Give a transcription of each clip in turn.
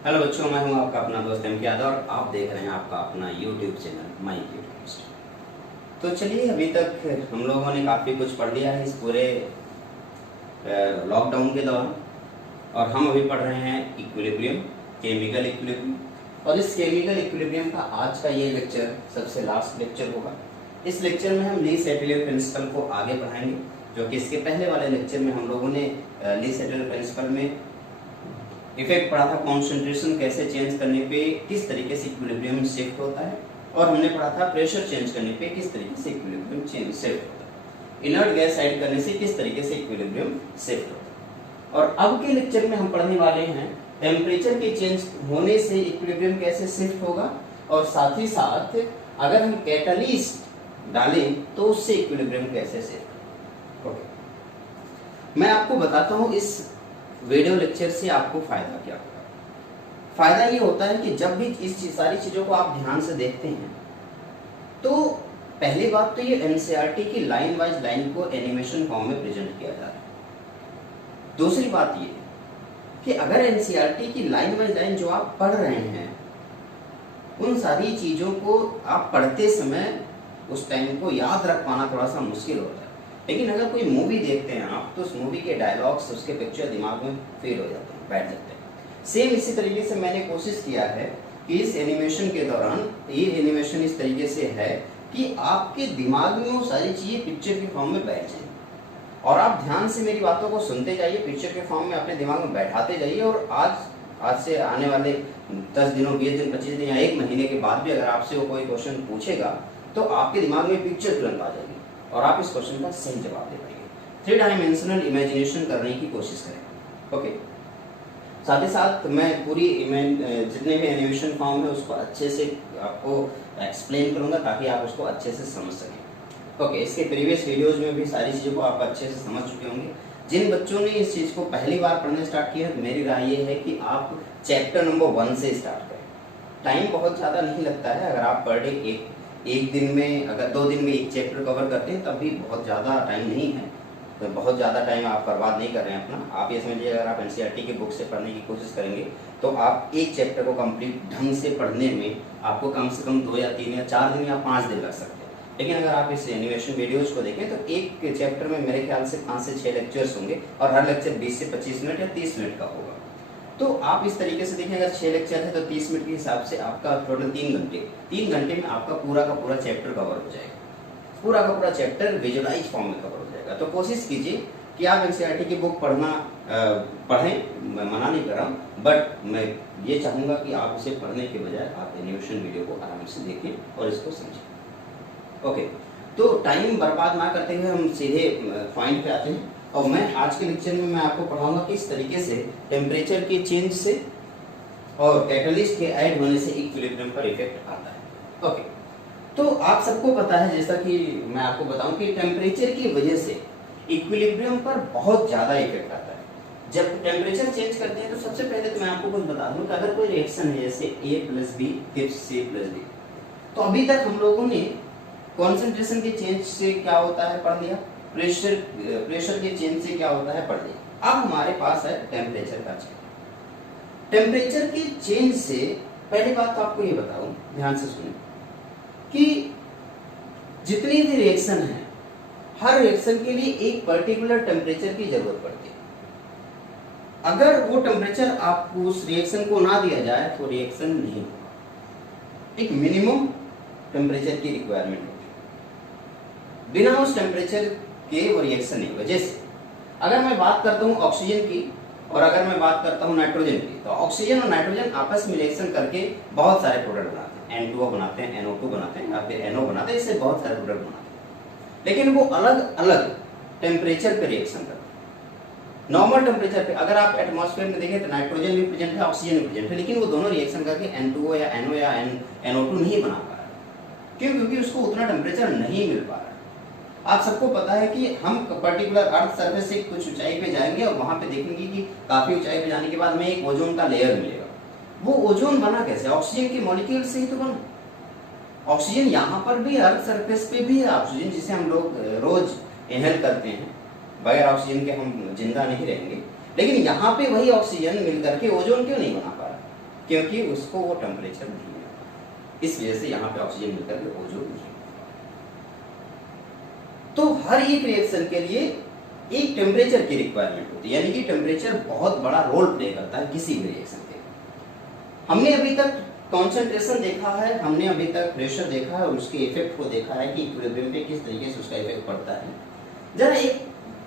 Hello बच्चों, मैं हूं आपका अपना दोस्त एम के यादव और आप देख रहे हैं आपका अपना यूट्यूब चैनल माई यूट्यूब। तो चलिए, अभी तक हम लोगों ने काफ़ी कुछ पढ़ लिया है इस पूरे लॉकडाउन के दौरान। और हम अभी पढ़ रहे हैं इक्विलिब्रियम, केमिकल इक्विलिब्रियम। और इस केमिकल इक्विलिब्रियम का आज का ये लेक्चर सबसे लास्ट लेक्चर होगा। इस लेक्चर में हम ली सेटलियर प्रिंसिपल को आगे बढ़ाएंगे, जो कि इसके पहले वाले लेक्चर में हम लोगों ने ली सेटलियर प्रिंसिपल में इफेक्ट पढ़ा था, कॉन्सेंट्रेशन कैसे चेंज करने पे किस तरीके से इक्विलिब्रियम शिफ्ट होता है, और हमने पढ़ा था प्रेशर चेंज करने पे किस तरीके से इक्विलिब्रियम चेंज शिफ्ट होता है, इनर्ट गैस ऐड करने से किस तरीके से इक्विलिब्रियम शिफ्ट होता है। और अब के लेक्चर में हम पढ़ने वाले हैं टेम्परेचर के चेंज होने से इक्विलिब्रियम कैसे शिफ्ट होगा, और साथ ही साथ अगर हम कैटलिस्ट डालें तो उससे इक्विलिब्रियम कैसे शिफ्ट होगा। मैं आपको बताता हूं इस वीडियो लेक्चर से आपको फायदा क्या होगा। फायदा ये होता है कि जब भी इस सारी चीजों को आप ध्यान से देखते हैं तो पहली बात तो ये एनसीईआरटी की लाइन वाइज लाइन को एनिमेशन फॉर्म में प्रेजेंट किया जा रहा है। दूसरी बात ये कि अगर एनसीईआरटी की लाइन वाइज लाइन जो आप पढ़ रहे हैं उन सारी चीजों को आप पढ़ते समय उस टाइम को याद रख पाना थोड़ा सा मुश्किल होता है। लेकिन अगर कोई मूवी देखते हैं आप तो उस मूवी के डायलॉग्स, उसके पिक्चर दिमाग में फील हो जाते हैं, बैठ जाते हैं। सेम इसी तरीके से मैंने कोशिश किया है कि इस एनिमेशन के दौरान ये एनिमेशन इस तरीके से है कि आपके दिमाग में वो सारी चीजें पिक्चर के फॉर्म में बैठ जाए, और आप ध्यान से मेरी बातों को सुनते जाइए, पिक्चर के फॉर्म में अपने दिमाग में बैठाते जाइए। और आज से आने वाले 10 दिनों, 20 दिन, 25 दिन या 1 महीने के बाद भी अगर आपसे वो कोई क्वेश्चन पूछेगा तो आपके दिमाग में पिक्चर तुरंत आ जाएगी और आप इस क्वेश्चन का सही जवाब दे पाएंगे। 3 डायमेंशनल इमेजिनेशन करने की कोशिश करें। ओके, साथ ही साथ मैं पूरी जितने भी एनिमेशन फॉर्म है उसको अच्छे से आपको एक्सप्लेन करूंगा ताकि आप उसको अच्छे से समझ सकें। ओके, इसके प्रीवियस वीडियोज में भी सारी चीज़ों को आप अच्छे से समझ चुके होंगे। जिन बच्चों ने इस चीज़ को पहली बार पढ़ने स्टार्ट किया है, मेरी राय ये है कि आप चैप्टर नंबर 1 से स्टार्ट करें। टाइम बहुत ज़्यादा नहीं लगता है। अगर आप पर डे एक दिन में, अगर 2 दिन में एक चैप्टर कवर करते हैं तब भी बहुत ज़्यादा टाइम नहीं है, तो बहुत ज़्यादा टाइम आप बर्बाद नहीं कर रहे हैं अपना। आप ये समझिए, अगर आप एनसीईआरटी की बुक से पढ़ने की कोशिश करेंगे तो आप एक चैप्टर को कंप्लीट ढंग से पढ़ने में आपको कम से कम 2 या 3 या 4 दिन या 5 दिन लग सकते हैं। लेकिन अगर आप इस एनिमेशन वीडियोज़ को देखें तो एक चैप्टर में मेरे ख्याल से 5 से 6 लेक्चर्स होंगे और हर लेक्चर 20 से 25 मिनट या 30 मिनट का होगा। तो आप इस तरीके से देखिए, अगर 6 लेक्चर है तो 30 मिनट के हिसाब से आपका टोटल 3 घंटे में आपका पूरा का पूरा चैप्टर कवर हो जाएगा। पूरा का पूरा चैप्टर विजुअलाइज फॉर्म में कवर हो जाएगा। तो कोशिश कीजिए कि आप एनसीईआरटी की बुक पढ़ें, मैं मना नहीं कर रहा हूँ, बट मैं ये चाहूँगा कि आप उसे पढ़ने के बजाय आप एनिमेशन वीडियो को आराम से देखें और इसको समझें। ओके, तो टाइम बर्बाद ना करते हुए हम सीधे पॉइंट पे आते हैं। और मैं आज के लेक्चर में मैं आपको पढ़ाऊंगा किस तरीके से टेम्परेचर के चेंज से और कैटलिस्ट के ऐड होने से इक्विलिब्रियम पर इफेक्ट आता है। ओके, तो आप सबको पता है, जैसा कि मैं आपको बताऊं कि टेम्परेचर की वजह से इक्विलिब्रियम पर बहुत ज्यादा इफेक्ट आता है। जब टेम्परेचर चेंज करते हैं तो सबसे पहले तो मैं आपको कुछ बता दूं कि अगर कोई रिएक्शन है जैसे A+B gives C+D, तो अभी तक हम लोगों ने कॉन्सेंट्रेशन के चेंज से क्या होता है पढ़ लिया, प्रेशर के चेंज से क्या होता है पढ़ लिया। अब हमारे पास है टेम्परेचर का चेंज। टेम्परेचर के चेंज से पहली बात तो आपको ये बताऊं, ध्यान से सुने, कि जितनी भी रिएक्शन है हर रिएक्शन के लिए एक पर्टिकुलर टेम्परेचर की जरूरत पड़ती है। अगर वो टेम्परेचर आपको उस रिएक्शन को ना दिया जाए तो रिएक्शन नहीं होगा। एक मिनिमम टेम्परेचर की रिक्वायरमेंट होती है, बिना उस टेम्परेचर के वो रिएक्शन नहीं होगा। जैसे अगर मैं बात करता हूँ ऑक्सीजन की और अगर मैं बात करता हूँ नाइट्रोजन की, तो ऑक्सीजन और नाइट्रोजन आपस में रिएक्शन करके बहुत सारे प्रोडक्ट बनाते हैं। N2O बनाते हैं, NO2 बनाते हैं या फिर NO बनाते हैं, इससे बहुत सारे प्रोडक्ट बनाते हैं। लेकिन वो अलग अलग टेम्परेचर पे रिएक्शन करते हैं। नॉर्मल टेम्परेचर पे अगर आप एटमॉस्फेयर में देखें तो नाइट्रोजन भी प्रेजेंट है, ऑक्सीजन भी प्रेजेंट है, लेकिन वो दोनों रिएक्शन करके N2O या NO या NO2 नहीं बना पा रहा। क्यों? क्योंकि उसको उतना टेम्परेचर नहीं मिल पा रहा। आप सबको पता है कि हम पर्टिकुलर अर्थ सरफेस से कुछ ऊंचाई पे जाएंगे और वहां पे देखेंगे कि काफी ऊंचाई पे जाने के बाद हमें एक ओजोन का लेयर मिलेगा। वो ओजोन बना कैसे? ऑक्सीजन के मॉलिक्यूल से ही तो बना। ऑक्सीजन यहाँ पर भी अर्थ सरफेस पे भी है ऑक्सीजन, जिसे हम लोग रोज इनहेल करते हैं। बगैर ऑक्सीजन के हम जिंदा नहीं रहेंगे, लेकिन यहाँ पे वही ऑक्सीजन मिल करके ओजोन क्यों नहीं बना पा रहा? क्योंकि उसको वो टेम्परेचर नहीं मिला, इस वजह से यहाँ पे ऑक्सीजन मिलकर के O2 नहीं। तो हर एक रिएक्शन के लिए एक टेम्परेचर की रिक्वायरमेंट होती है, यानी कि टेम्परेचर बहुत बड़ा रोल प्ले करता है किसी भी रिएक्शन के। हमने अभी तक कॉन्सेंट्रेशन देखा है, हमने अभी तक प्रेशर देखा है, उसके इफेक्ट को देखा है कि इक्विलिब्रियम पे किस तरीके से उसका इफेक्ट पड़ता है। जरा एक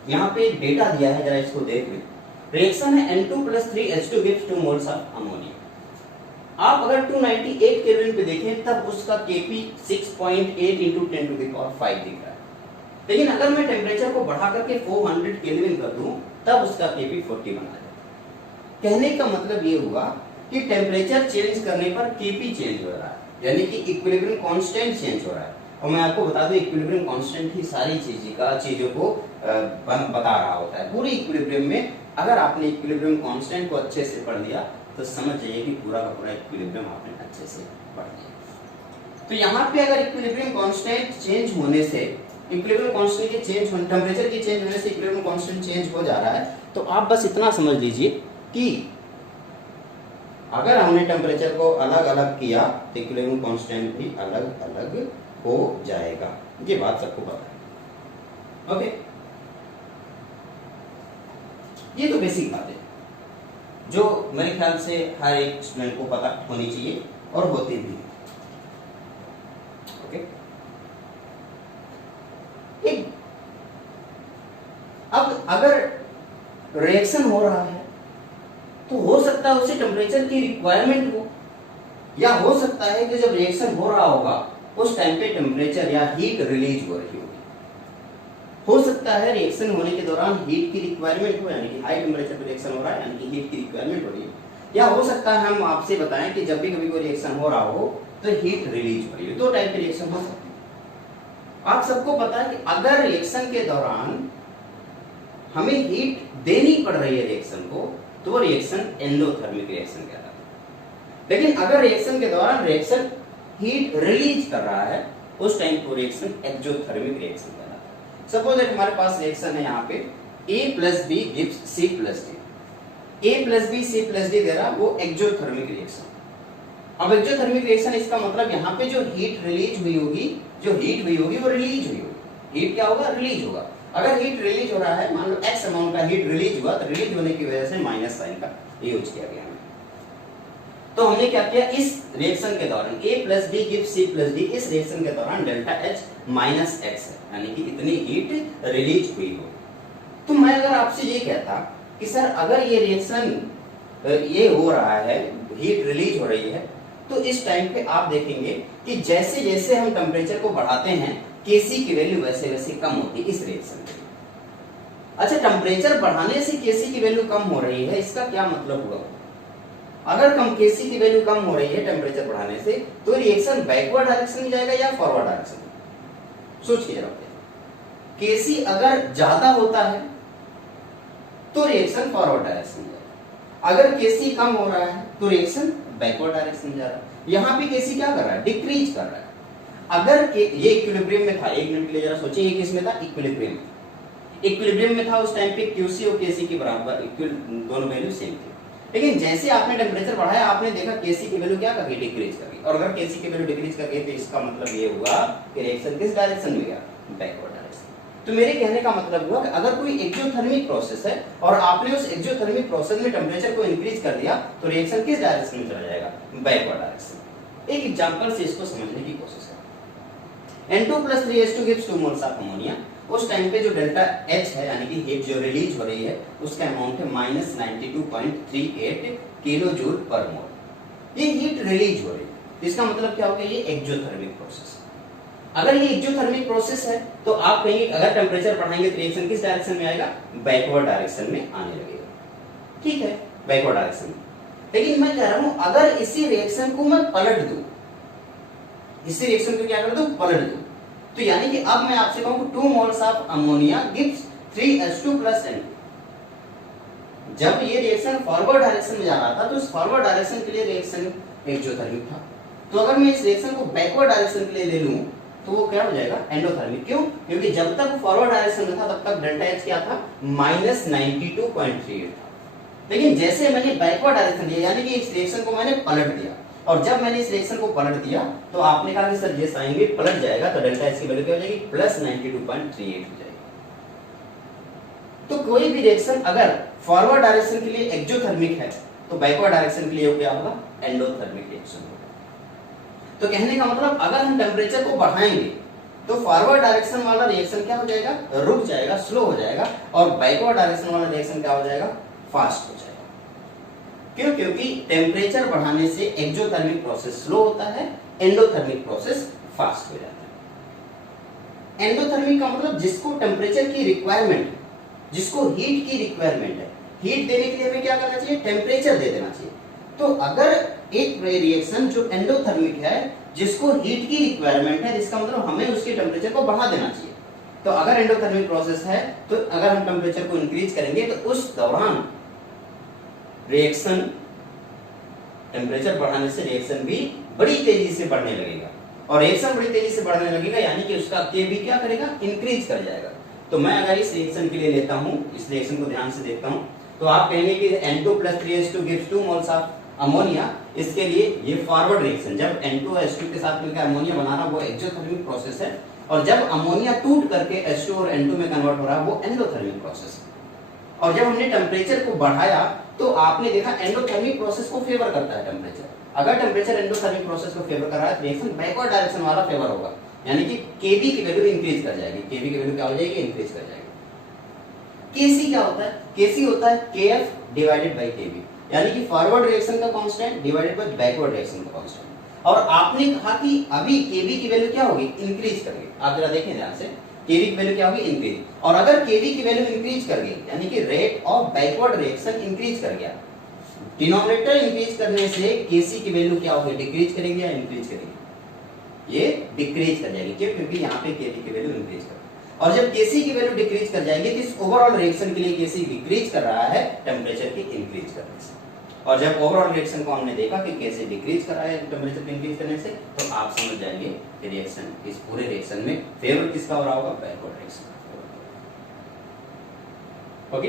यहाँ पे डेटा दिया है, जरा इसको देख लें। रिएक्शन है N2+3H2 gives 2 moles of ammonia. आप अगर 298 केल्विन पे देखें तब उसका Kp 6.8 × 10⁵ दिख रहा है, लेकिन अगर मैं टेम्परेचर को बढ़ा करके 400 केल्विन कर दूं तब उसका Kp 40 बना जाए। कहने का मतलब ये हुआ कि टेम्परेचर चेंज करने पर Kp चेंज हो रहा है, यानी कि इक्विलिब्रियम कांस्टेंट चेंज हो रहा है। और मैं आपको बता दूं इक्विलिब्रियम कांस्टेंट ही सारी चीजों को बता रहा होता है। पूरी इक्विलिब्रियम में अगर आपने इक्विलिब्रियम कांस्टेंट को अच्छे से पढ़ लिया तो समझ जाइए कि पूरा का पूरा इक्विलिब्रियम आपने अच्छे से पढ़ लिया। तो यहाँ पे अगर इक्विलिब्रियम कांस्टेंट चेंज होने से, इक्विलिब्रियम कांस्टेंट के चेंज होने, टेम्परेचर के चेंज होने से इक्विलिब्रियम कांस्टेंट चेंज हो जा रहा है, तो आप बस इतना समझ लीजिए कि अगर हमने टेम्परेचर को अलग अलग किया तो इक्विलिब्रियम कांस्टेंट भी अलग अलग हो जाएगा। ये बात सबको पता है। ओके, ये तो बेसिक बात है जो मेरे ख्याल से हर एक स्टूडेंट को पता होनी चाहिए और होती भी। ओके, अब अगर रिएक्शन हो रहा है तो हो सकता है उसे टेम्परेचर की रिक्वायरमेंट हो, या हो सकता है कि जब रिएक्शन हो रहा होगा उस टाइम पे टेम्परेचर या हीट रिलीज हो रही होगी। हो सकता है रिएक्शन होने के दौरान हीट की रिक्वायरमेंट हो, यानी कि हाई टेम्परेचर पे रिएक्शन हो रहा है, यानी कि हीट की रिक्वायरमेंट हो रही है। या हो सकता है हम आपसे बताएं कि जब भी कभी कोई रिएक्शन हो रहा हो तो हीट रिलीज हो रही है। दो टाइप के रिएक्शन हो सकते हैं। आप सबको पता है कि अगर रिएक्शन के दौरान हमें हीट देनी पड़ रही है रिएक्शन को, तो वो रिएक्शन एंडोथर्मिक रिएक्शन कहलाता है। लेकिन अगर रिएक्शन के दौरान रिएक्शन हीट रिलीज कर रहा है उस टाइम को रिएक्शन एक्सोथर्मिक रिएक्शन कहलाता है। सपोज दैट हमारे पास रिएक्शन है यहाँ पे A+B gives C+D। A+B C+D दे रहा, वो एक्सोथर्मिक रिएक्शन। अब एक्सोथर्मिक रिएक्शन इसका मतलब यहाँ पे जो हीट रिलीज हुई होगी, जो हीट हुई होगी वो रिलीज हुई होगी। हीट क्या होगा? रिलीज होगा। अगर हीट रिलीज हो रहा है, मान लो x अमाउंट का हीट रिलीज हुआ, तो रिलीज होने की वजह से माइनस साइन का यूज किया गया है। तो हमने क्या किया इस रिएक्शन के दौरान A+B gives C+D, इस रिएक्शन के दौरान डेल्टा H माइनस x है, यानी कि इतनी हीट रिलीज हुई हो। तो मैं अगर आपसे ये कहता कि सर अगर ये रिएक्शन ये हो रहा है, हीट रिलीज हो रही है, तो इस टाइम पे आप देखेंगे कि जैसे जैसे हम टेम्परेचर को बढ़ाते हैं Kc की वैल्यू वैसे वैसे कम होती है इस रिएक्शन में। अच्छा, टेम्परेचर बढ़ाने से Kc की वैल्यू कम हो रही है, इसका क्या मतलब हुआ? अगर कम Kc की वैल्यू कम हो रही है टेम्परेचर बढ़ाने से, तो रिएक्शन बैकवर्ड डायरेक्शन में जाएगा या फॉरवर्ड डायरेक्शन में? सोचिए जरा। Kc अगर ज्यादा होता है तो रिएक्शन फॉरवर्ड डायरेक्शन में जाएगा, अगर Kc कम हो रहा है तो रिएक्शन बैकवर्ड डायरेक्शन में जा रहा है। यहाँ पे Kc क्या कर रहा है? डिक्रीज कर रहा है। अगर ये इक्विलिब्रियम में था, एक मिनट के लिए जरा सोचिए, ये किसमें था? इक्विलिब्रियम। इक्विलिब्रियम में था उस टाइम पे Qc और Kc के बराबर दोनों वैल्यू सेम थी। लेकिन जैसे आपने टेम्परेचर बढ़ाया, आपने देखा Kc की वैल्यू क्या कर गई? डिक्रीज कर गई। और अगर Kc की वैल्यू डिक्रीज कर गई तो इसका मतलब ये हुआ कि रिएक्शन किस डायरेक्शन में गया? Backward direction. तो मेरे कहने का मतलब हुआ कि अगर कोई एक्सोथर्मिक प्रोसेस है और आपने उस एक्सोथर्मिक प्रोसेस में टेम्परेचर को इंक्रीज कर दिया, तो रिएक्शन किस डायरेक्शन में चला जाएगा? Backward direction. एक एग्जांपल से इसको समझने की कोशिश करें। N2+3H2 gives 2 moles of ammonia. उस टाइम पे जो डेल्टा H है, यानी कि हीट जो रिलीज हो रही है, उसका अमाउंट है -92.38 किलो जूल पर मोल। ये हीट रिलीज हो रही है, इसका मतलब क्या होगा? ये एक्सोथर्मिक प्रोसेस। अगर ये एक्सोथर्मिक प्रोसेस है तो आप कहेंगे अगर टेम्परेचर बढ़ाएंगे तो रिएक्शन किस डायरेक्शन में आएगा? बैकवर्ड डायरेक्शन में आने लगेगा। ठीक है, बैकवर्ड डायरेक्शन में। लेकिन मैं कह रहा हूं अगर इसी रिएक्शन को मैं पलट दूं, इसी रिएक्शन को क्या कर दूं? पलट दूं, तो यानी कि अब मैं आपसे कहूं 2 moles of ammonia gives 3H2 + N2। जब ये रिएक्शन फॉरवर्ड डायरेक्शन में जा रहा था तो इस फॉरवर्ड डायरेक्शन के लिए रिएक्शन एक्सोथर्मिक था। तो अगर मैं इस रिएक्शन को बैकवर्ड डायरेक्शन के लिए ले लूं तो वो क्या हो जाएगा? एंडोथर्मिक। क्यों? क्योंकि जब तक फॉरवर्ड डायरेक्शन में था तब तक डेल्टा H क्या था? -92.38 था। लेकिन जैसे मैंने बैकवर्ड डायरेक्शन दिया, यानी कि इस रिएक्शन को मैंने पलट दिया, और जब मैंने इस रिएक्शन को पलट दिया तो आपने कहा कि सर ये साइन भी पलट जाएगा, तो डेल्टा एच की वैल्यू क्या हो जाएगी, प्लस 92.38 हो जाएगी। तो कोई भी रिएक्शन अगर फॉरवर्ड डायरेक्शन के लिए एक्सोथर्मिक है तो बैकवर्ड डायरेक्शन के लिए क्या होगा, एंडोथर्मिक रिएक्शन होगा। तो कहने का मतलब अगर हम टेम्परेचर को बढ़ाएंगे तो फॉरवर्ड डायरेक्शन वाला रिएक्शन क्या हो जाएगा, रुक जाएगा, स्लो हो जाएगा, और बैकवर्ड डायरेक्शन वाला रिएक्शन क्या हो जाएगा, फास्ट हो जाएगा। क्यों? क्योंकि टेम्परेचर बढ़ाने से एक्सोथर्मिक प्रोसेस स्लो होता है, एंडोथर्मिक प्रोसेस फास्ट हो जाता है। एंडोथर्मिक का मतलब जिसको टेम्परेचर की रिक्वायरमेंट है, जिसको हीट की रिक्वायरमेंट है, हीट देने के लिए हमें क्या करना चाहिए, टेम्परेचर दे देना चाहिए। तो अगर एक रिएक्शन जो एंडोथर्मिक है, जिसको हीट की रिक्वायरमेंट है, जिसका मतलब हमें उसके टेम्परेचर को बढ़ा देना चाहिए। तो अगर एंडोथर्मिक प्रोसेस है तो अगर हम टेम्परेचर को इंक्रीज करेंगे तो उस दौरान रिएक्शन, टेम्परेचर बढ़ाने से रिएक्शन भी बड़ी तेजी से बढ़ने लगेगा, और रिएक्शन बड़ी तेजी से बढ़ने लगेगा यानी कि उसका के भी क्या करेगा, इंक्रीज कर जाएगा। तो मैं अगर इस रिएक्शन के लिए लेता हूं, इस रिएक्शन को ध्यान से देखता हूं, तो आप कहेंगे कि N2 + 3H2 gives 2 moles of ammonia. इसके लिए ये फॉरवर्ड रिएक्शन, जब N2H2 के साथ मिलकर अमोनिया बना रहा वो एक्सोथर्मिक प्रोसेस है, और जब अमोनिया टूट करके H2 और N2 में कन्वर्ट हो रहा है वो एंडोथर्मिक प्रोसेस है। और जब हमने टेम्परेचर को बढ़ाया तो आपने देखा एंडोथर्मिक प्रोसेस को फेवर करता है टेम्परेचर। अगर टेम्परेचर एंडोथर्मिक प्रोसेस को फेवर कर रहा है तो रिएक्शन बैकवर्ड डायरेक्शन वाला फेवर होगा, यानी कि Kb की वैल्यू इंक्रीज कर जाएगी। Kb की वैल्यू क्या हो जाएगी, इंक्रीज कर जाएगी। Kc क्या होता है, Kc होता है Kf डिवाइडेड बाय Kb, यानी कि फॉरवर्ड रिएक्शन का constant divided by backward reaction का कांस्टेंट। और आपने कहा कि अभी Kb की वैल्यू क्या होगी, इंक्रीज करेगी। आप जरा देखें ध्यान से, Kb की वैल्यू क्या होगी, इंक्रीज। और अगर Kb की वैल्यू इंक्रीज कर गई, यानी कि rate of backward reaction increase कर गया, डिनोमिनेटर इंक्रीज करने से Kc की वैल्यू क्या होगी, डिक्रीज करेगी या इंक्रीज करेगी, ये डिक्रीज कर जाएगी। क्यों? क्योंकि यहाँ पे Kb की वैल्यू इंक्रीज कर, और जब Kc की वैल्यू डिक्रीज कर जाएगी तो इस ओवरऑल रिएक्शन के लिए Kc डिक्रीज कर रहा है टेम्परेचर की इंक्रीज करने से। और जब ओवरऑल रिएक्शन को हमने देखा कि Kc डिक्रीज कर रहा है टेम्परेचर की इंक्रीज करने से, तो आप समझ जाएंगे कि रिएक्शन, इस पूरे रिएक्शन में फेवर किसका हो रहा होगा, बैकवर्ड रिएक्शन। ओके,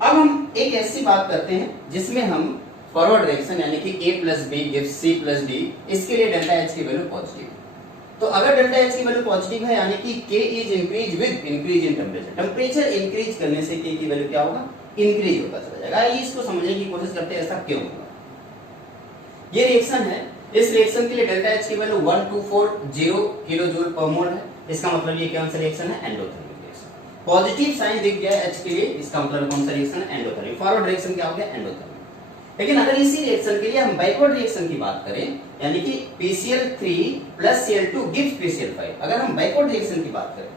अब हम एक ऐसी बात करते हैं जिसमें हम फॉरवर्ड रिएक्शन यानी कि A + B gives C + D, इसके लिए डेल्टा H की वैल्यू पॉजिटिव। तो अगर डेल्टा H की वैल्यू पॉजिटिव है यानी कि K is increase with increase in temperature, temperature increase करने से K की वैल्यू क्या होगा, इंक्रीज होता चला जाएगा। आइए इसको समझने की कोशिश करते हैं ऐसा क्यों होगा। ये रिएक्शन है, इस रिएक्शन के लिए डेल्टा H की वैल्यू 1240 किलो जूल पर मोल है। इसका मतलब ये कौन सा रिएक्शन है, एंडोथर्मिक रिएक्शन। पॉजिटिव साइन दिख गया H के लिए, इसका मतलब कौन सा रिएक्शन है, एंडोथर्मिक। फॉरवर्ड रिएक्शन क्या हो गया, एंडोथर्मिक। लेकिन अगर इसी रिएक्शन के लिए हम बैकवर्ड रिएक्शन की बात करें, यानी कि PCl3 + Cl2 gives PCl5, अगर हम बैकवर्ड रिएक्शन की बात करें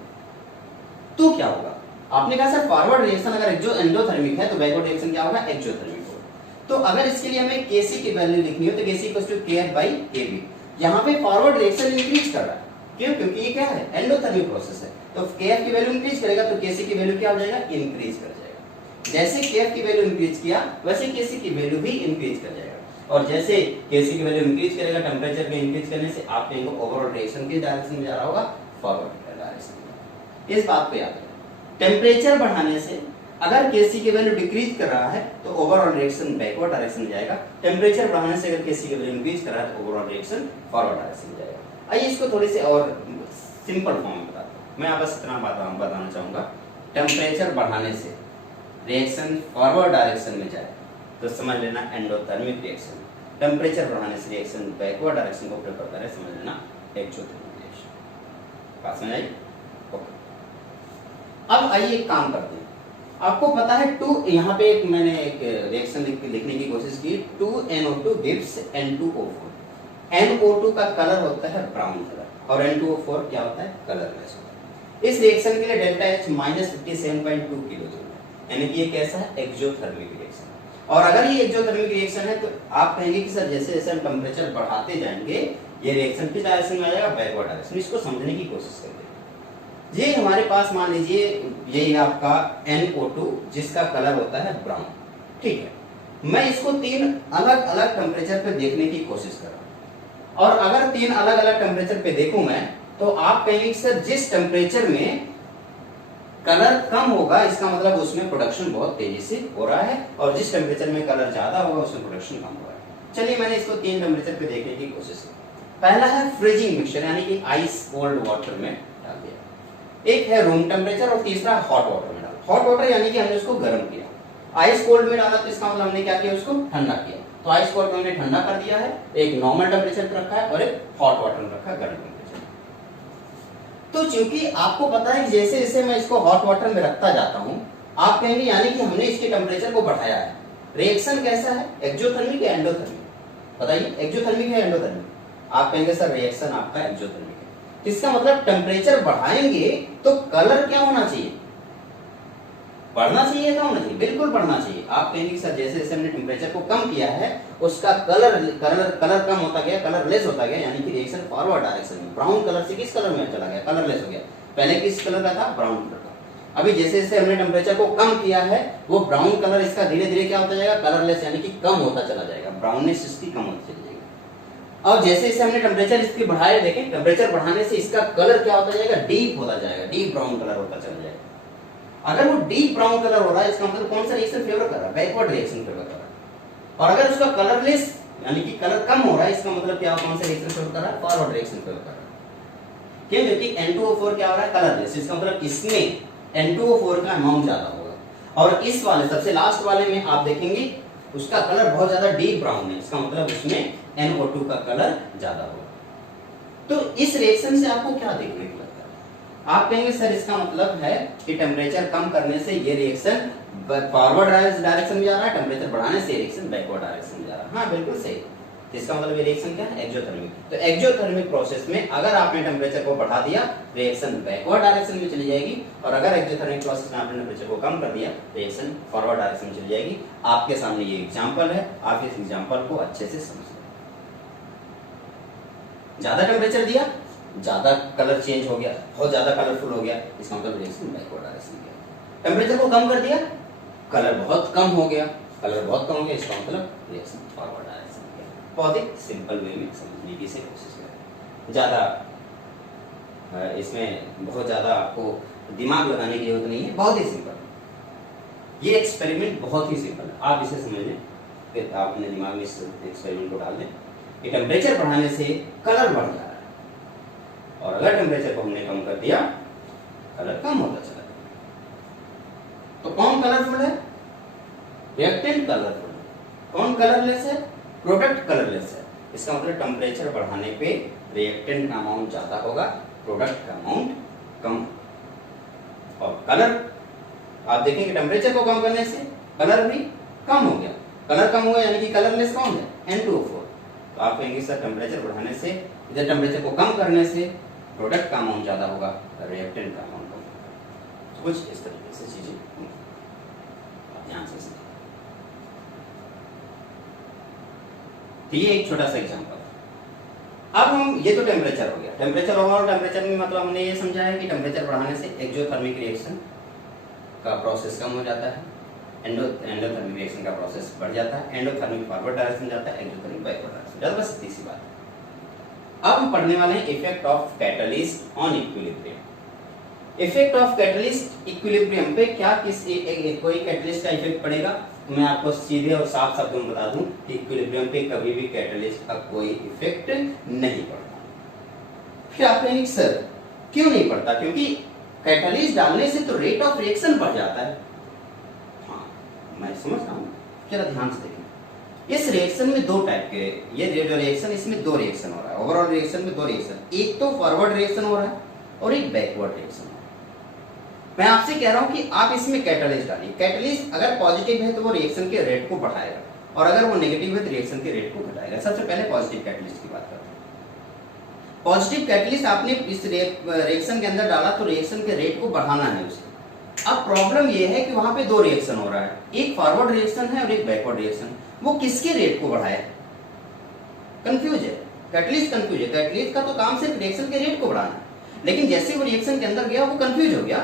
तो क्या होगा। आपने कहा सर फॉरवर्ड रिएक्शन अगर जो एंडोथर्मिक है तो बैकवर्ड रिएक्शन क्या होगा, एक्सोथर्मिक होगा। तो अगर इसके लिए हमें Kc की वैल्यू लिखनी हो तो Kc = Kf/Kb। यहाँ पे फॉरवर्ड रिएक्शन इंक्रीज कर रहा है, क्यों? क्योंकि ये क्या है, एंडोथर्मिक प्रोसेस है। तो Kf की वैल्यू इंक्रीज करेगा तो Kc की वैल्यू क्या हो जाएगा, इंक्रीज कर जाएगा। जैसे Kf की वैल्यू इंक्रीज किया वैसे Kc की वैल्यू भी इंक्रीज कर जाएगा। और जैसे Kc की वैल्यू इंक्रीज करेगा टेम्परेचर के इंक्रीज करने से, आप कहेंगे ओवरऑल रिएक्शन की डायरेक्शन में जा रहा होगा, फॉरवर्ड डायरेक्शन। इस बात को याद रखें, टेम्परेचर बढ़ाने से अगर Kc की वैल्यू डिक्रीज कर रहा है तो ओवरऑल रिएक्शन बैकवर्ड डायरेक्शन में जाएगा। टेम्परेचर बढ़ाने से अगर Kc की वैल्यू इंक्रीज कर रहा है तो ओवरऑल रिएक्शन फॉरवर्ड डायरेक्शन में जाएगा। आइए इसको थोड़ी सी और सिंपल फॉर्म में बताता हूं। मैं बस इतना बताना चाहूंगा, टेम्परेचर बढ़ाने से रिएक्शन फॉरवर्ड डायरेक्शन में जाए तो समझ लेना एंडोथर्मिक रिएक्शन। टेम्परेचर बढ़ाने से रिएक्शन बैकवर्ड डायरेक्शन को प्रेफर करता है, समझ लेना एक्सोथर्मिक रिएक्शन। बात समझ आई? ओके, अब आइए एक काम करते हैं। आपको पता है यहाँ पे मैंने एक रिएक्शन लिखने की कोशिश की, 2NO2 gives N2O4। NO2 का कलर होता है ब्राउन कलर और N2O4 क्या होता है, कलरलेस होता है। इस रिएक्शन के लिए डेल्टा H -57.2 किलो जूल, यानी कि ये कैसा है, एक्सोथर्मिक रिएक्शन। और अगर ये एक्सोथर्मिक रिएक्शन है तो आप कहेंगे कि सर जैसे जैसे हम टेम्परेचर बढ़ाते जाएंगे ये रिएक्शन किस डायरेक्शन में आ जाएगा, बैकवर्ड डायरेक्शन। इसको समझने की कोशिश करते हैं। ये हमारे पास मान लीजिए यही आपका NO2 जिसका कलर होता है ब्राउन, ठीक है। मैं इसको 3 अलग अलग टेम्परेचर पे देखने की कोशिश कर रहा हूं, और अगर 3 अलग अलग टेम्परेचर पे देखूं मैं तो आप कहेंगे सर जिस टेम्परेचर में कलर कम होगा इसका मतलब उसमें प्रोडक्शन बहुत तेजी से हो रहा है, और जिस टेम्परेचर में कलर ज्यादा होगा उसमें प्रोडक्शन कम हो रहा है। चलिए मैंने इसको 3 टेम्परेचर पे देखने की कोशिश की। पहला है फ्रीजिंग मिक्सचर, यानी कि आइस कोल्ड वाटर में डाल दिया। एक है रूम टेम्परेचर और तीसरा हॉट वाटर में डाला। हॉट वाटर यानी कि हमने उसको गर्म किया। आइस कोल्ड में डाला तो इसका मतलब हमने क्या किया, उसको ठंडा किया। तो आइस कोल्ड में हमने ठंडा कर दिया है, एक नॉर्मल टेम्परेचर पे रखा है और एक हॉट वाटर में रखा है, गर्म टेम्परेचर। तो चूंकि आपको पता है कि जैसे जैसे मैं इसको हॉट वाटर में रखता जाता हूं, आप कहेंगे यानी कि हमने इसके टेम्परेचर को बढ़ाया है। रिएक्शन कैसा है, एक्सोथर्मिक या एंडोथर्मिक? बताइए, एक्सोथर्मिक या एंडोथर्मिक? आप कहेंगे सर रिएक्शन आपका एक्सोथर्मिक है। इसका मतलब टेम्परेचर बढ़ाएंगे तो कलर क्या होना चाहिए, बढ़ना चाहिए, क्या होना चाहिए, बिल्कुल बढ़ना चाहिए। आप कहेंगे सर जैसे जैसे हमने टेम्परेचर को कम किया है उसका कलर कम होता गया, कलरलेस होता गया, यानी कि रिएक्शन फॉरवर्ड डायरेक्शन में ब्राउन कलर से किस कलर में चला गया, कलरलेस हो गया। पहले किस कलर का था, ब्राउन कलर का। अभी जैसे जैसे हमने टेम्परेचर को कम किया है वो ब्राउन कलर इसका धीरे धीरे क्या होता जाएगा, कलरलेस, यानी कि कम होता चला जाएगा, ब्राउननेस इसकी कम होती चली जाएगी। और जैसे जैसे हमने टेम्परेचर इसकी बढ़ाया, देखें टेम्परेचर बढ़ाने से इसका कलर क्या होता जाएगा, डीप होता जाएगा, डीप ब्राउन कलर होता चला जाएगा। अगर वो डीप ब्राउन कलर हो रहा है इसका मतलब कौन सा रिएक्शन फेवर कर रहा है, बैकवर्ड रिएक्शन फेवर कर रहा है। और अगर उसका कलरलेस यानी कि कलर कम हो रहा है इसका मतलब क्या, कौन सा रिएक्शन फेवर कर रहा है, फॉरवर्ड रिएक्शन फेवर कर रहा है। क्यों, क्योंकि N2O4 क्या हो रहा है, कलरलेस, इसका मतलब इसमें N2O4 का अमाउंट ज्यादा होगा। और इस वाले सबसे लास्ट वाले में आप देखेंगे उसका कलर बहुत ज्यादा डीप ब्राउन है, इसका मतलब उसमें NO2 का कलर ज्यादा होगा। तो इस रिएक्शन से आपको क्या देखने को लगता है, आप कहेंगे सर इसका मतलब है कि टेम्परेचर कम करने से ये रिएक्शन फॉरवर्ड डायरेक्शन में जा रहा है, टेम्परेचर बढ़ाने से रिएक्शन बैकवर्ड डायरेक्शन में जा रहा है। हाँ बिल्कुल सही। इसका मतलब ये रिएक्शन क्या है, एक्सोथर्मिक। तो एक्सोथर्मिक प्रोसेस में अगर आपने टेम्परेचर को बढ़ा दिया रिएक्शन बैकवर्ड डायरेक्शन में चली जाएगी, और अगर एक्सोथर्मिक प्रोसेस में आपने टेम्परेचर को कम कर दिया रिएक्शन फॉरवर्ड डायरेक्शन में चली जाएगी। आपके सामने ये एग्जांपल है, आप इस एग्जांपल को अच्छे से समझ लें। ज्यादा टेम्परेचर दिया, ज्यादा कलर चेंज हो गया, बहुत ज्यादा कलरफुल हो गया, इसका मतलब रिएक्शन बैकवर्ड डायरेक्शन में गया। टेम्परेचर को कम कर दिया, कलर बहुत कम हो गया, कलर बहुत कम हो गया, इसका मतलब रिएक्शन फॉरवर्ड डायरेक्शन में गया। बहुत ही सिंपल वे में समझने की कोशिश करें, ज्यादा इसमें बहुत ज्यादा आपको दिमाग लगाने की जरूरत नहीं है, बहुत ही सिंपल। ये एक्सपेरिमेंट बहुत ही सिंपल है, आप इसे समझ लें, फिर आप अपने दिमाग में इस एक्सपेरिमेंट को डाल दें कि टेम्परेचर बढ़ाने से कलर बढ़ जा रहा है, और अगर टेम्परेचर को हमने कम कर दिया कलर कम होता चला गया। तो कौन कलरफुल है, रिएक्टेंट कलरफुल है। कौन कलरलेस है, प्रोडक्ट कलरलेस है। इसका मतलब टेम्परेचर बढ़ाने पे रिएक्टेंट का अमाउंट ज्यादा होगा, प्रोडक्ट का अमाउंट कम। और कलर आप देखेंगे टेम्परेचर को कम करने से कलर भी कम हो गया, कलर कम हुआ यानी कि कलरलेस कौन है, N2O4। तो आप कहेंगे सर टेम्परेचर बढ़ाने से, इधर टेम्परेचर को कम करने से प्रोडक्ट का अमाउंट ज्यादा होगा, रिएक्टेंट का अमाउंट कम होगा। तो कुछ इस तरीके से चीजें आप ध्यान से समझें। तो ये एक छोटा सा एग्जांपल। अब हम ये तो टेम्परेचर हो गया, टेम्परेचर ओवरऑल टेम्परेचर में मतलब हमने ये समझा है कि टेम्परेचर बढ़ाने से एक्सोथर्मिक रिएक्शन का प्रोसेस कम हो जाता है, एंडोथर्मिक रिएक्शन का प्रोसेस बढ़ जाता है, एंडोथर्मिक फॉरवर्ड डायरेक्शन जाता है, एक्सोथर्मिक बैकवर्ड डायरेक्शन जाता है, बस इतनी सी बात है। अब हम पढ़ने वाले हैं effect of catalyst on equilibrium. Effect of catalyst equilibrium पे क्या कोई कैटलिस्ट का इफेक्ट पड़ेगा, मैं आपको सीधे और साफ शब्दों में बता दूं कि इक्विलिब्रियम पे कभी भी कैटलिस्ट का कोई इफेक्ट नहीं पड़ता। फिर आप कहेंगे सर क्यों नहीं पड़ता, क्योंकि कैटलिस्ट डालने से तो रेट ऑफ रिएक्शन बढ़ जाता है। हाँ मैं समझ रहा हूँ, जरा ध्यान से देखिए। इस रिएक्शन में दो टाइप के, ये जो रिएक्शन इसमें दो रिएक्शन हो रहा है, ओवरऑल रिएक्शन में दो रिएक्शन, एक तो फॉरवर्ड रिएक्शन हो रहा है और एक बैकवर्ड रिएक्शन हो रहा है। मैं आपसे कह रहा हूं कि आप इसमें कैटलिस्ट डालिए। कैटलिस्ट अगर पॉजिटिव है तो वो रिएक्शन के रेट को बढ़ाएगा, और अगर वो नेगेटिव है तो रिएक्शन के रेट को घटाएगा। सबसे पहले पॉजिटिव कैटलिस्ट की बात करते हैं। पॉजिटिव कैटलिस्ट आपने इस रिएक्शन के अंदर डाला तो रिएक्शन के रेट को बढ़ाना है उसे। अब प्रॉब्लम ये है कि वहां पे दो रिएक्शन हो रहा है, एक फॉरवर्ड रिएक्शन है और एक बैकवर्ड रिएक्शन। वो किसके रेट को बढ़ाए, कंफ्यूज है, कैटलिस्ट कंफ्यूज है। कैटलिस्ट का तो काम सिर्फ रिएक्शन के रेट को बढ़ाना है, लेकिन जैसे वो रिएक्शन के अंदर गया वो कंफ्यूज हो गया,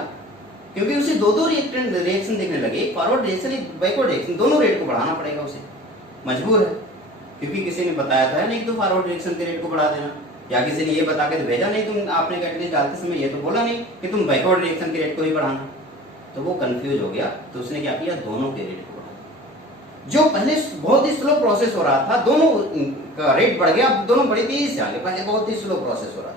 क्योंकि उसे दो रिएक्शन देखने लगे, एक फॉरवर्ड रिएक्शन एक बैकवर्ड रिएक्शन, दोनों रेट को बढ़ाना पड़ेगा उसे, मजबूर है, क्योंकि किसी ने बताया था नहीं तो फॉरवर्ड रिएक्शन के रेट को बढ़ा देना, या किसी ने ये बता के तो भेजा नहीं, तुम आपने कैटलिस्ट डालते समय ये तो बोला नहीं कि तुम बैकवर्ड रिएक्शन के रेट को ही बढ़ाना, तो वो कंफ्यूज हो गया, तो उसने क्या किया, दोनों के रेट को बढ़ा। जो पहले बहुत ही स्लो प्रोसेस हो रहा था, दोनों का रेट बढ़ गया, दोनों बड़ी तेजी से आगे, पहले बहुत ही स्लो प्रोसेस हो रहा था।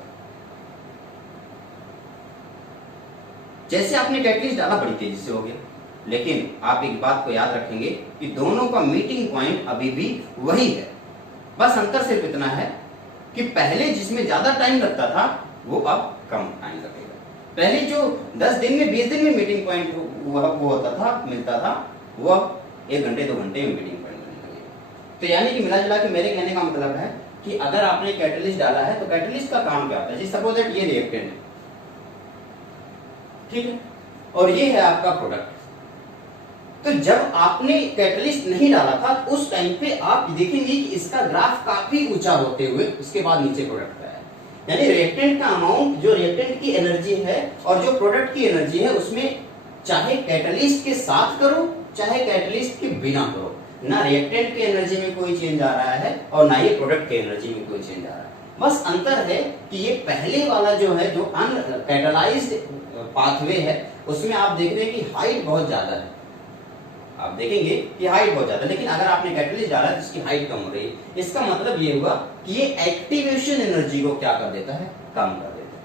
जैसे आपने कैटलिस्ट डाला बड़ी तेजी से हो गया, लेकिन आप एक बात को याद रखेंगे कि दोनों का मीटिंग पॉइंट अभी भी वही है, बस अंतर सिर्फ इतना है कि पहले जिसमें ज्यादा टाइम लगता था वो अब कम टाइम लगेगा। पहले जो 10 दिन में 20 दिन में मीटिंग पॉइंट वो होता था, मिलता था, वो 1 घंटे 2 घंटे में मीटिंग पॉइंट मिलने लगेगा। तो यानी कि मिला जुला के मेरे कहने का मतलब है कि अगर आपने कैटलिस्ट डाला है तो कैटलिस्ट का काम क्या होता है, सपोज दैट ये रिएक्टेंट है, ठीक है, और ये है आपका प्रोडक्ट। तो जब आपने कैटलिस्ट नहीं डाला था उस टाइम पे आप देखेंगे कि इसका ग्राफ काफी ऊंचा होते हुए उसके बाद नीचे प्रोडक्ट पे आया। यानी रिएक्टेंट का अमाउंट, जो रिएक्टेंट की एनर्जी है और जो प्रोडक्ट की एनर्जी है, उसमें चाहे कैटलिस्ट के साथ करो चाहे कैटलिस्ट के बिना करो, ना रिएक्टेंट की एनर्जी में कोई चेंज आ रहा है और ना ही प्रोडक्ट की एनर्जी में कोई चेंज आ रहा है। बस अंतर है कि ये पहले वाला जो है, जो अनकैटलाइज्ड पाथवे है, उसमें आप देख रहे हैं कि हाइट बहुत ज्यादा है, आप देखेंगे कि हाइट बहुत ज्यादा, लेकिन अगर आपने कैटलिस्ट डाला तो इसकी हाइट कम हो रही है। इसका मतलब ये हुआ कि ये एक्टिवेशन एनर्जी को क्या कर देता है, कम कर देता है।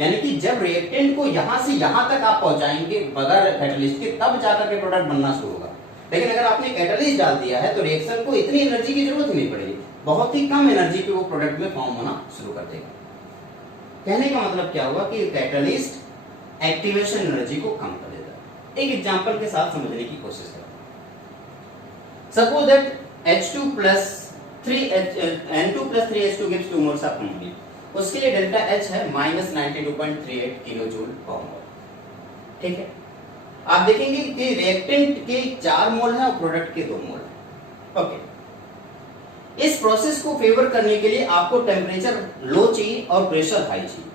यानी कि जब रिएक्टेंट को यहां से यहां तक आप पहुंचाएंगे बगैर कैटलिस्ट के, तब जाकर के प्रोडक्ट बनना शुरू होगा। लेकिन अगर आपने कैटलिस्ट डाल दिया है तो रिएक्शन को इतनी एनर्जी की जरूरत नहीं पड़ेगी, बहुत ही कम एनर्जी पे वो प्रोडक्ट में फॉर्म होना शुरू कर देगा। कहने का मतलब क्या हुआ कि कैटलिस्ट एक्टिवेशन एनर्जी को कम कर देता है। एक एग्जांपल के साथ समझने की कोशिश करें। Suppose that H2 plus 3N2 plus 3H2 gives 2 moles of ammonia, उसके लिए डेल्टा H है -92.38 किलो जूल पर मोल, ठीक है। आप देखेंगे कि रिएक्टेंट के 4 मोल है और प्रोडक्ट के 2 मोल है, ओके। इस प्रोसेस को फेवर करने के लिए आपको टेम्परेचर लो चाहिए और प्रेशर हाई चाहिए,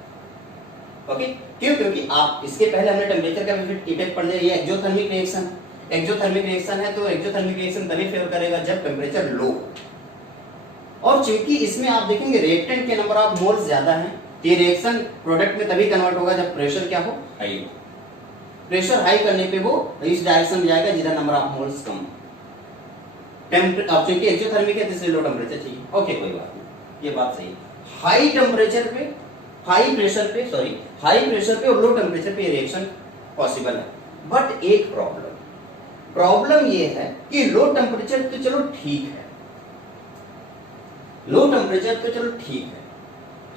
ओके। क्यों? क्योंकि आप इसके पहले हमने टेम्परेचर का इफेक्ट पढ़ लिया। ये एक्सोथर्मिक रिएक्शन, एक्सोथर्मिक रिएक्शन है, तो एक्सोथर्मिक रिएक्शन तभी फेवर करेगा जब टेम्परेचर लो। और चूंकि इसमें आप देखेंगे रिएक्टेंट के नंबर ऑफ मोल्स ज्यादा हैं, तो ये रिएक्शन प्रोडक्ट में तभी कन्वर्ट होगा जब प्रेशर क्या हो, हाई हो। प्रेशर हाई करने पे वो इस डायरेक्शन में जाएगा जिधर नंबर ऑफ मोल्स कम। अब चूंकि एक्सोथर्मिक है तो इसलिए लो टेम्परेचर चाहिए, ओके, कोई बात नहीं, ये बात सही। हाई टेम्परेचर पे, हाई प्रेशर पे और लो टेम्परेचर पे रिएक्शन पॉसिबल है। बट एक प्रॉब्लम ये है कि लो टेम्परेचर तो चलो ठीक है,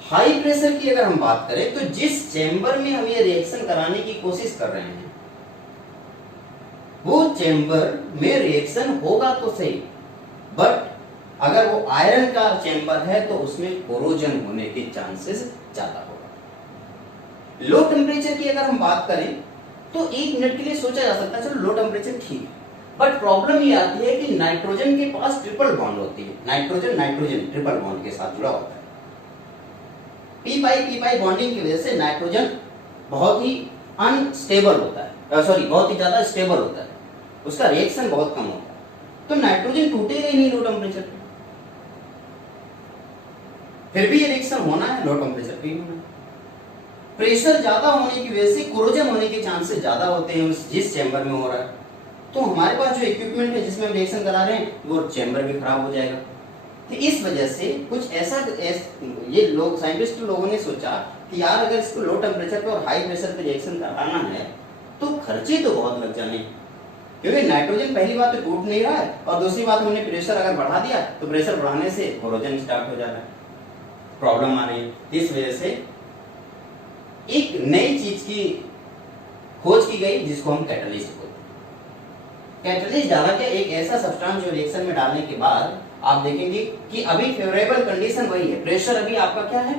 हाई प्रेशर की अगर हम बात करें तो जिस चेंबर में हम ये रिएक्शन कराने की कोशिश कर रहे हैं वो चेंबर में रिएक्शन होगा तो सही, बट अगर वो आयरन का चेंबर है तो उसमें कोरोजन होने के चांसेस ज्यादा होगा। लो टेम्परेचर की अगर हम बात करें तो 1 मिनट के लिए सोचा जा सकता है चलो लो टेम्परेचर ठीक है, बट प्रॉब्लम ये आती है कि नाइट्रोजन के पास ट्रिपल बॉन्ड होती है, नाइट्रोजन ट्रिपल बॉन्ड के साथ जुड़ा होता है। पी पाई बॉन्डिंग की वजह से नाइट्रोजन बहुत ही अनस्टेबल होता है, बहुत ही ज्यादा स्टेबल होता है, उसका रिएक्शन बहुत कम होता है, तो नाइट्रोजन टूटेगा ही नहीं लो टेम्परेचर पे। फिर भी ये रिएक्शन होना है, लो टेम्परेचर पे होना है। प्रेशर ज्यादा होने की वजह से कोरोजन होने के चांसेस ज्यादा होते हैं जिस चेंबर में हो रहा है, तो हमारे पास जो इक्विपमेंट है जिसमें हम रिएक्शन करा रहे हैं वो चेंबर भी खराब हो जाएगा। तो इस वजह से कुछ ऐसा ये लोग साइंटिस्ट लोगों ने सोचा कि यार अगर इसको लो टेम्परेचर पे और हाई प्रेशर पे रिएक्शन कराना है तो खर्चे तो बहुत लग जाने, क्योंकि नाइट्रोजन पहली बात तो टूट नहीं रहा है और दूसरी बात हमने प्रेशर अगर बढ़ा दिया तो प्रेशर बढ़ाने से कोरोजन स्टार्ट हो जा रहा है, प्रॉब्लम आ रही है। इस वजह से एक नई चीज की खोज की गई जिसको हम कैटलिस्ट बोलते हैं। कैटलिस्ट डाला क्या, एक ऐसा सब्सटेंस जो रिएक्शन में डालने के बाद आप देखेंगे कि अभी फेवरेबल कंडीशन वही है, प्रेशर अभी आपका क्या है,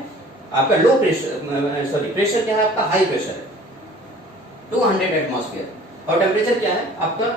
आपका लो प्रेशर, प्रेशर क्या है आपका, हाई प्रेशर है 200 एटमॉस्फेयर, और टेम्परेचर क्या है आपका,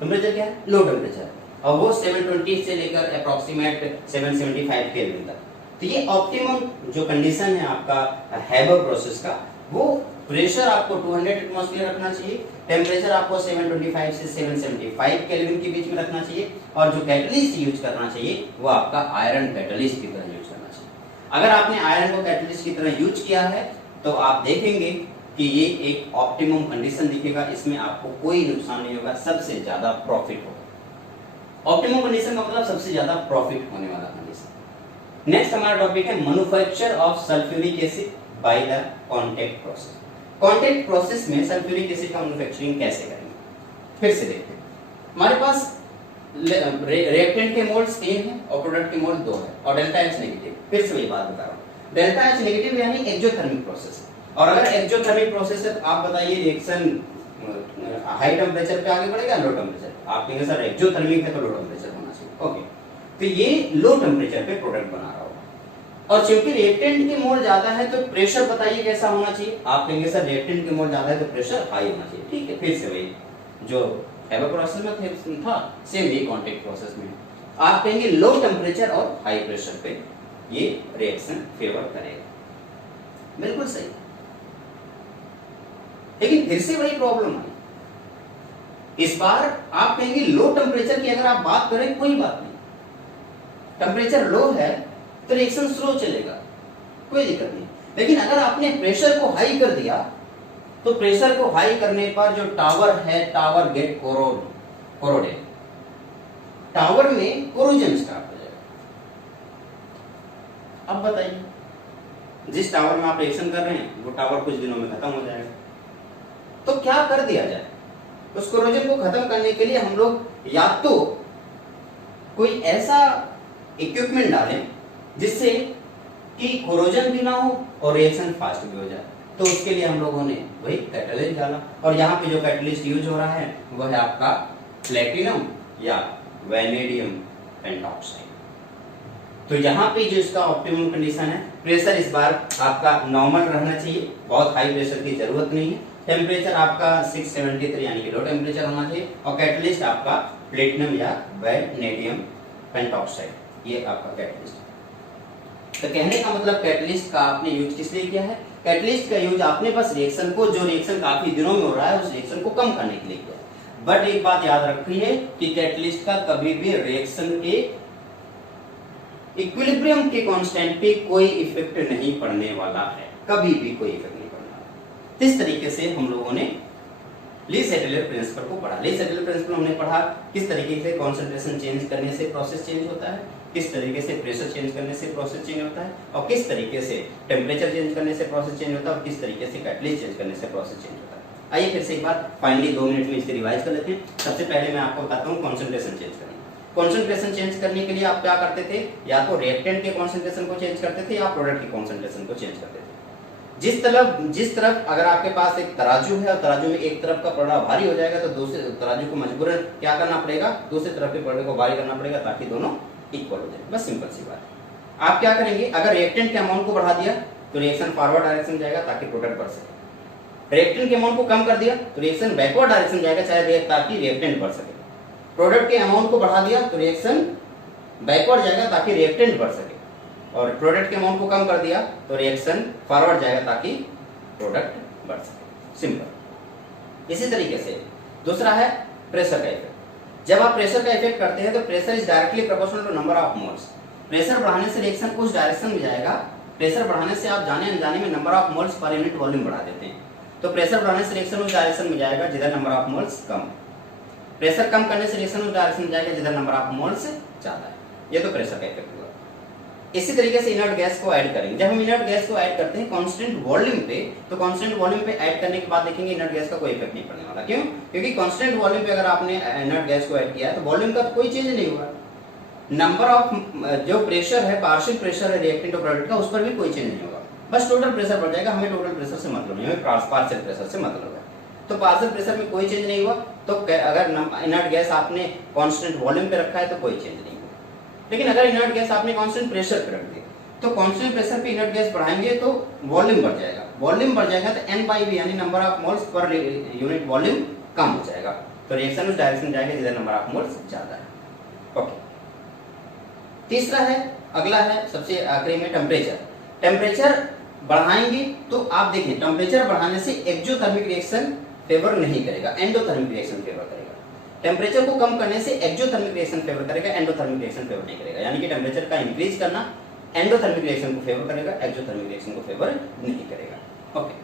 टेम्परेचर क्या है, लो टेम्परेचर, और वो 720 से लेकर अप्रोक्सीमेट 775 केल्विन तक। तो ये ऑप्टिमम जो कंडीशन है आपका हैबर प्रोसेस का, वो प्रेशर आपको 200 एटमॉस्फेयर रखना चाहिए, टेम्परेचर आपको 725 से 775 केल्विन के बीच में रखना चाहिए, और जो कैटलिस्ट यूज करना चाहिए वो आपका आयरन कैटलिस्ट की तरह यूज करना चाहिए। अगर आपने आयरन को कैटलिस्ट की तरह यूज किया है तो आप देखेंगे कि ये एक ऑप्टिमम कंडीशन दिखेगा, इसमें आपको कोई नुकसान नहीं होगा, सबसे ज्यादा प्रॉफिट होगा। ऑप्टिमम कंडीशन का मतलब सबसे ज्यादा प्रॉफिट होने वाला कंडीशन। नेक्स्ट हमारा टॉपिक है manufacture of sulphuric acid by the contact process. Contact process में सल्फ्यूरिक एसिड का मैन्युफैक्चरिंग कैसे करेंगे, फिर से देखते हैं। हमारे पास रिएक्टेंट के मोल्स 3 हैं और प्रोडक्ट के मोल 2 है और डेल्टा एच नेगेटिव। फिर से ये बात बता रहा हूं, डेल्टा एच नेगेटिव यानी एक्सोथर्मिक प्रोसेस है। और अगर एक्सोथर्मिक प्रोसेस है तो आप बताइए रिएक्शन हाई टेम्परेचर पे आगे बढ़ेगा लो टेम्परेचर? आप कहेंगे सर एक्सोथर्मिक है तो लो टेम्परेचर होना चाहिए। ओके, तो ये लो टेम्परेचर पे प्रोडक्ट बना रहा होगा। और क्योंकि रिएक्टेंट के मोल ज्यादा है तो प्रेशर बताइए कैसा होना चाहिए? आप कहेंगे सर रिएक्टेंट के मोल ज्यादा है तो प्रेशर हाई होना चाहिए। ठीक है, फिर से वही जो एवर प्रोसेस में था सेम ये कॉन्टैक्ट प्रोसेस में आप कहेंगे लो टेम्परेचर और हाई प्रेशर पे ये रिएक्शन फेवर करेगा। बिल्कुल सही, लेकिन फिर से वही प्रॉब्लम आई। इस बार आप कहेंगे लो टेम्परेचर की अगर आप बात करें कोई बात नहीं, टेम्परेचर लो है तो रिएक्शन स्लो चलेगा, कोई दिक्कत नहीं। लेकिन अगर आपने प्रेशर को हाई कर दिया तो प्रेशर को हाई करने पर जो टावर है टावर गेट कोरोडेड, टावर में कोरोजन स्टार्ट हो जाएगा। अब बताइए, जिस टावर में आप रिएक्शन कर रहे हैं वो टावर कुछ दिनों में खत्म हो जाएगा, तो क्या कर दिया जाए? उस कोरोजन को खत्म करने के लिए हम लोग या तो कोई ऐसा इक्विपमेंट डालें जिससे कि कोरोजन भी ना हो और रिएक्शन फास्ट भी हो जाए। तो उसके लिए हम लोगों ने वही कैटलिस्ट डाला, और यहाँ पे जो कैटलिस्ट यूज हो रहा है वह है आपका प्लेटिनम या वैनेडियम पेंटॉक्साइड। तो यहाँ पे जो इसका ऑप्टिमम कंडीशन है, प्रेशर इस बार आपका नॉर्मल रहना चाहिए, बहुत हाई प्रेशर की जरूरत नहीं है। टेम्परेचर आपका 673 यानी कि लो टेम्परेचर होना चाहिए, और कैटलिस्ट आपका प्लेटिनम या वैनेडियम पेंटॉक्साइड, ये आपका कैटलिस्ट। तो कहने का मतलब कैटलिस्ट का आपने यूज किस लिए किया है? कैटलिस्ट का यूज आपने बस रिएक्शन को, जो रिएक्शन काफी दिनों में हो रहा है उस रिएक्शन को कम करने के लिए किया है। बट एक बात याद रखिए कि कैटलिस्ट का कभी भी रिएक्शन के इक्विलिब्रियम के कांस्टेंट पे कोई इफेक्ट नहीं पड़ने वाला है, कभी भी कोई इफेक्ट नहीं पड़ने वाला। इस तरीके से हम लोगों ने ली सेटेलर प्रिंसिपल को पढ़ा। ली सेटेलर प्रिंसिपल हमने पढ़ा किस तरीके से कंसंट्रेशन चेंज करने से प्रोसेस चेंज होता है, किस तरीके से प्रेशर चेंज करने से प्रोसेस चेंज होता है, और किस तरीके से टेम्परेचर चेंज करने से प्रोसेस चेंज होता है, और किस तरीके से कैटलिस्ट चेंज करने से प्रोसेस चेंज होता है। आइए फिर से एक बार फाइनली 2 मिनट में इसे रिवाइज कर लेते हैं। सबसे पहले मैं आपको बताता हूँ कंसंट्रेशन चेंज करना। कंसंट्रेशन चेंज करने के लिए आप क्या करते थे? या तो रिएक्टेंट के कंसंट्रेशन को चेंज करते थे या प्रोडक्ट के कंसंट्रेशन को चेंज करते थे। जिस तरफ अगर आपके पास एक तराजू है और तराजू में एक तरफ का पड़ा भारी हो जाएगा तो दूसरे तराजू को मजबूरन क्या करना पड़ेगा? दूसरी तरफ के पड़े को भारी करना पड़ेगा ताकि दोनों इक्वल हो जाए। बस सिंपल सी बात है। आप क्या करेंगे? अगर रिएक्टेंट के अमाउंट को बढ़ा दिया तो रिएक्शन फॉरवर्ड डायरेक्शन में जाएगा ताकि प्रोडक्ट बढ़ सके। रिएक्टेंट के अमाउंट को कम कर दिया तो रिएक्शन बैकवर्ड डायरेक्शन में जाएगा चाहे ताकि रिएक्टेंट बढ़ सके। प्रोडक्ट के अमाउंट को बढ़ा दिया तो रिएक्शन बैकवर्ड जाएगा ताकि रिएक्टेंट बढ़ सके, और प्रोडक्ट के अमाउंट को कम कर दिया तो रिएक्शन फॉरवर्ड जाएगा ताकि प्रोडक्ट बढ़ सके। सिंपल। इसी तरीके से दूसरा है प्रेशर का इफेक्ट। जब आप प्रेशर का इफेक्ट करते हैं तो pressure is directly proportional to number of moles. Pressure बढ़ाने से रिएक्शन उस डायरेक्शन में जाएगा, प्रेशर बढ़ाने से आप जाने अनजाने में नंबर ऑफ मोल्स पर यूनिट वॉल्यूम बढ़ा देते हैं। तो प्रेशर बढ़ाने से रिएक्शन उस डायरेक्शन में जाएगा जिधर नंबर ऑफ मोल्स कम, प्रेशर कम करने से रिएक्शन उस डायरेक्शन में जाएगा जिधर नंबर ऑफ मोल्स ज्यादा है। ये तो प्रेशर का इफेक्ट हुआ। इसी तरीके से इनर्ट गैस को ऐड करेंगे। जब हम इनर्ट गैस को ऐड करते हैं कांस्टेंट वॉल्यूम पे, तो कांस्टेंट वॉल्यूम पे ऐड करने के बाद देखेंगे इनर्ट गैस का कोई इफेक्ट नहीं पड़ने वाला। क्यों? क्योंकि कांस्टेंट वॉल्यूम पे अगर आपने इनर्ट गैस को ऐड किया है तो वॉल्यूम का कोई चेंज नहीं हुआ। नंबर ऑफ जो प्रेशर है, पार्शियल प्रेशर है रिएक्टेंट और प्रोडक्ट का, उस पर भी कोई चेंज नहीं होगा। बस टोटल प्रेशर बढ़ जाएगा। हमें टोटल प्रेशर से मतलब नहीं, हमें पार्शियल प्रेशर से मतलब है। तो पार्शियल प्रेशर में कोई चेंज नहीं हुआ। तो अगर इनर्ट गैस आपने कांस्टेंट वॉल्यूम पे रखा है तो कोई चेंज नहीं हुआ। लेकिन अगर इनर्ट गैस आपने कांस्टेंट प्रेशर पे रख दिया तो कांस्टेंट प्रेशर पे इनर्ट गैस बढ़ाएंगे तो वॉल्यूम बढ़ जाएगा। वॉल्यूम बढ़ जाएगा तो n/v यानी नंबर ऑफ मोल्स पर यूनिट वॉल्यूम कम हो जाएगा। तो रिएक्शन उस डायरेक्शन में जाएगा जिधर नंबर ऑफ मोल्स ज्यादा है। ओके, तीसरा है, अगला है सबसे आखिरी में टेम्परेचर। टेम्परेचर बढ़ाएंगे तो आप देखें टेम्परेचर बढ़ाने से एक्सोथर्मिक रिएक्शन फेवर नहीं करेगा, एंडोथर्मिक रिएक्शन फेवर करेगा। टेम्परेचर को कम करने से एक्सोथर्मिक रिएक्शन फेवर करेगा, एंडोथर्मिक रिएक्शन फेवर नहीं करेगा। यानी कि टेम्परेचर का इंक्रीज करना एंडोथर्मिक रिएक्शन को फेवर करेगा, एक्सोथर्मिक रिएक्शन को फेवर नहीं करेगा। ओके,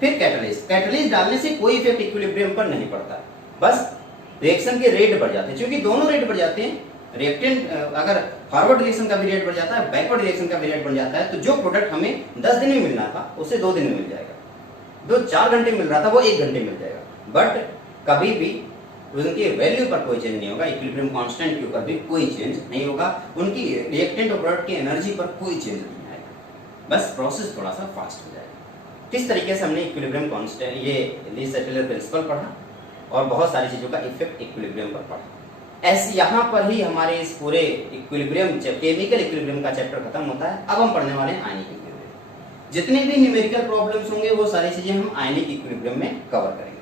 फिर कैटलिस्ट। कैटलिस्ट डालने से कोई इफेक्ट इक्विलिब्रियम पर नहीं पड़ता, बस रिएक्शन के रेट बढ़ जाते हैं। क्योंकि दोनों रेट बढ़ जाते हैं, रिएक्टेंट अगर फॉरवर्ड रिएक्शन का भी रेट बढ़ जाता है, बैकवर्ड रिएक्शन का भी रेट बढ़ जाता है, तो जो प्रोडक्ट हमें 10 दिन में मिलना था उसे 2 दिन में मिल जाएगा, जो 4 घंटे मिल रहा था वो 1 घंटे मिल जाएगा। बट कभी भी उनकी वैल्यू पर कोई चेंज नहीं होगा, इक्विलिब्रियम कांस्टेंट के ऊपर भी कोई चेंज नहीं होगा, उनकी रिएक्टेंट और प्रोडक्ट की एनर्जी पर कोई चेंज नहीं आएगा, बस प्रोसेस थोड़ा सा फास्ट हो जाएगा। किस तरीके से हमने इक्विलिब्रियम कांस्टेंट, ये ली सेटलर प्रिंसिपल पढ़ा और बहुत सारी चीजों का इफेक्ट इक्विलिब्रियम पर पढ़ा। ऐसे यहाँ पर ही हमारे इस पूरे इक्विलिब्रियम, केमिकल इक्विलिब्रियम का चैप्टर खत्म होता है। अब हम पढ़ने वाले हैं आयनिक इक्विलिब्रियम। जितने भी न्यूमेरिकल प्रॉब्लम्स होंगे वो सारी चीजें हम आयनिक इक्विलिब्रियम में कवर करेंगे,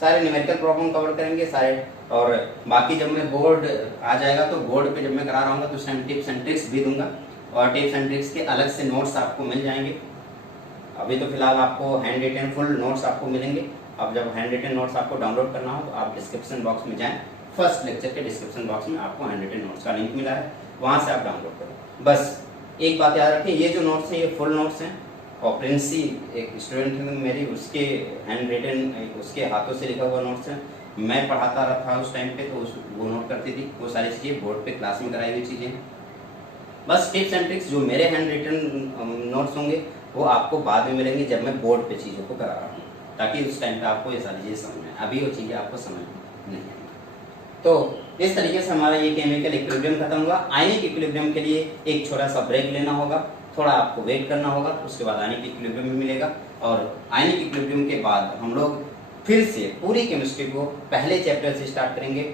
सारे न्यूमेरिकल प्रॉब्लम कवर करेंगे सारे। और बाकी जब मैं बोर्ड आ जाएगा तो बोर्ड पे जब मैं करा रहा हूँ तो उस टाइम टिप्स एंड ट्रिक्स भी दूंगा, और टिप्स एंड ट्रिक्स के अलग से नोट्स आपको मिल जाएंगे। अभी तो फिलहाल आपको हैंड रिटन फुल नोट्स आपको मिलेंगे। अब जब हैंड रिटन नोट्स आपको डाउनलोड करना हो तो आप डिस्क्रिप्शन बॉक्स में जाएं, फर्स्ट लेक्चर के डिस्क्रिप्शन बॉक्स में आपको हैंड रिटन नोट्स का लिंक मिला है, वहां से आप डाउनलोड करो। बस एक बात याद रखें, ये जो नोट्स हैं ये फुल नोट्स हैं, और प्रिंसी एक स्टूडेंट है मेरी, उसके हैंड रिटन, उसके हाथों से लिखा हुआ नोट्स है। मैं पढ़ाता रहा था उस टाइम पे, तो वो नोट करती थी, वो सारी चीज़ें बोर्ड पे क्लास में कराई हुई चीज़ें। बस टिप्स एंड ट्रिक्स जो मेरे हैंड रिटन नोट्स होंगे वो आपको बाद में मिलेंगे जब मैं बोर्ड पे चीज़ों को करा रहा हूँ, ताकि उस टाइम पे आपको ये सारी चीज़ें समझ में, अभी वो चीज़ें आपको समझ में नहीं आएंगी। तो इस तरीके से हमारा ये केमिकल इक्विलिब्रियम खत्म हुआ। आयनिक इक्विलिब्रियम के लिए एक छोटा सा ब्रेक लेना होगा, थोड़ा आपको वेट करना होगा, उसके बाद आयनिक इक्विलिब्रियम भी मिलेगा। और आयनिक इक्विलिब्रियम के बाद हम लोग फिर से पूरी केमिस्ट्री को पहले चैप्टर से स्टार्ट करेंगे।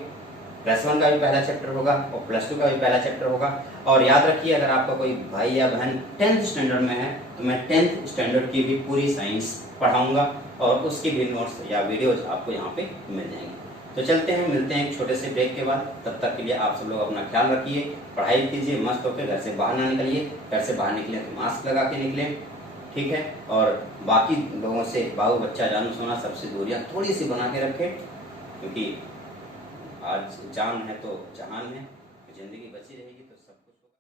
+1 का भी पहला चैप्टर होगा और +2 का भी पहला चैप्टर होगा। और याद रखिए, अगर आपका कोई भाई या बहन 10th स्टैंडर्ड में है तो मैं 10th स्टैंडर्ड की भी पूरी साइंस पढ़ाऊंगा, और उसकी भी नोट्स या वीडियोज आपको यहाँ पे मिल जाएंगे। तो चलते हैं, मिलते हैं एक छोटे से ब्रेक के बाद। तब तक के लिए आप सब लोग अपना ख्याल रखिए, पढ़ाई कीजिए मस्त होकर, घर से बाहर ना निकलिए, घर से बाहर निकले तो मास्क लगा के निकले, ठीक है। और बाकी लोगों से, बाबू बच्चा जानू सोना, सबसे दूरियां थोड़ी सी बना के रखें, क्योंकि आज जान है तो जहान है, जिंदगी बची रहेगी तो